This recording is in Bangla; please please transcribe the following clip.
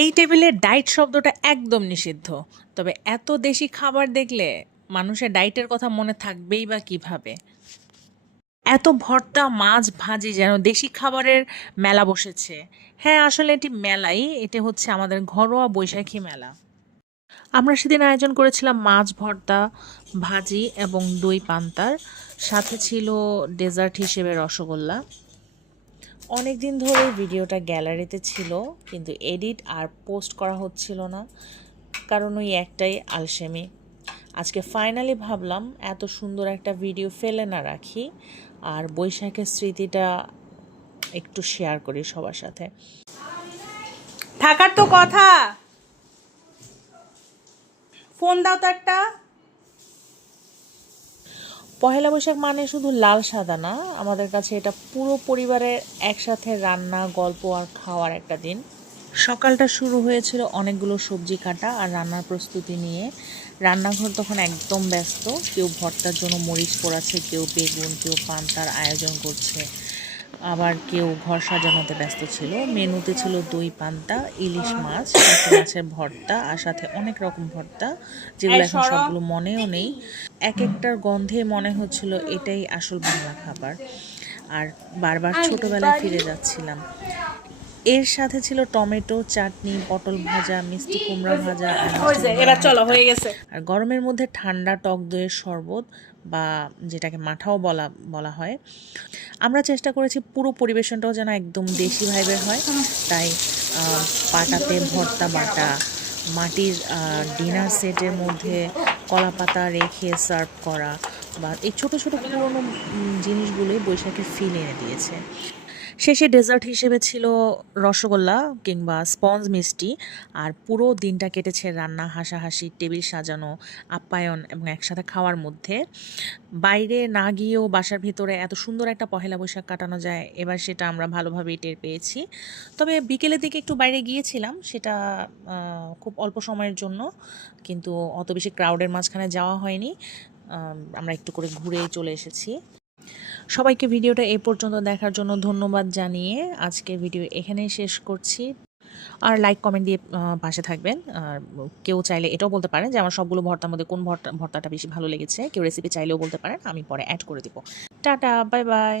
এই টেবিলে ডায়েট শব্দটা একদম নিষিদ্ধ। তবে এত দেশি খাবার দেখলে মানুষের ডায়েটের কথা মনে থাকবেই বা কিভাবে? এত ভর্তা, মাছ, ভাজি যেন দেশি খাবারের মেলা বসেছে। হ্যাঁ, আসলে এটি মেলাই। এটি হচ্ছে আমাদের ঘরোয়া বৈশাখী মেলা। আমরা সেদিন আয়োজন করেছিলাম মাছ ভর্তা, ভাজি এবং দই পান্তার। সাথে ছিল ডেজার্ট হিসেবে রসগোল্লা। অনেক দিন ধরেই ভিডিওটা গ্যালারিতে ছিল, কিন্তু এডিট আর পোস্ট করা হচ্ছিল না, কারণ ওই একটাই আলসেমি। আজকে ফাইনালি ভাবলাম এত সুন্দর একটা ভিডিও ফেলে না রাখি, আর বৈশাখের স্মৃতিটা একটু শেয়ার করি সবার সাথে। থাকার তো কথা, ফোন দাও তো একটা। পহেলা বৈশাখ মানে শুধু লাল সাদা না, আমাদের কাছে এটা পুরো পরিবারের একসাথে রান্না, গল্প আর খাওয়ার একটা দিন। সকালটা শুরু হয়েছিল অনেকগুলো সবজি কাটা আর রান্নার প্রস্তুতি নিয়ে। রান্নাঘর তখন একদম ব্যস্ত, কেউ ভর্তার জন্য মরিচ পোড়াচ্ছে, কেউ বেগুন, কেউ পান্তার আয়োজন করছে, আবার কেউ ঘর সাজানোতে ব্যস্ত ছিল। মেনুতে ছিল দই পান্তা, ইলিশ মাছ, টাকি মাছের ভর্তা আর সাথে অনেক রকম ভর্তা, যেগুলো এখন সবগুলো মনেও নেই। এক একটার গন্ধে মনে হচ্ছিল এটাই আসল বাংলা খাবার, আর বারবার ছোটবেলায় ফিরে যাচ্ছিলাম। এর সাথে ছিল টমেটো চাটনি, পটল ভাজা, মিষ্টি কুমড়া ভাজা আর মিষ্টি এবার কুমড়া চলো, ভর্তা। হয়ে গেছে। আর গরমের মধ্যে ঠান্ডা টক দইয়ের শরবত, বা যেটাকে মাঠাও বলা বলা হয়। আমরা চেষ্টা করেছি পুরো পরিবেশনটাও যেন একদম দেশি ভাইবের হয়। তাই পাটাতে ভর্তা বাটা, মাটির ডিনার সেটের মধ্যে কলা পাতা রেখে সার্ভ করা, বা এই ছোট ছোট পুরোনো জিনিসগুলোই বৈশাখের ফিল এনে দিয়েছে। শেষে ডেজার্ট হিসেবে ছিল রসগোল্লা কিংবা স্পঞ্জ মিষ্টি। আর পুরো দিনটা কেটেছে রান্না, হাসাহাসি, টেবিল সাজানো, আপ্যায়ন এবং একসাথে খাওয়ার মধ্যে। বাইরে না গিয়েও বাসার ভিতরে এত সুন্দর একটা পহেলা বৈশাখ কাটানো যায়, এবার সেটা আমরা ভালোভাবেই টের পেয়েছি। তবে বিকেলের দিকে একটু বাইরে গিয়েছিলাম, সেটা খুব অল্প সময়ের জন্য, কিন্তু অত বেশি ক্রাউডের মাঝখানে যাওয়া হয়নি। আমরা একটু করে ঘুরে চলে এসেছি। সবাইকে ভিডিওটা এই পর্যন্ত দেখার জন্য ধন্যবাদ জানিয়ে আজকের ভিডিও এখানেই শেষ করছি। আর লাইক কমেন্ট দিয়ে পাশে থাকবেন। আর কেউ চাইলে এটাও বলতে পারেন যে আমার সবগুলো ভর্তার মধ্যে কোন ভর্তাটা বেশি ভালো লেগেছে। কেউ রেসিপি চাইলেও বলতে পারেন, আমি পরে অ্যাড করে দিব। Tata, bye bye.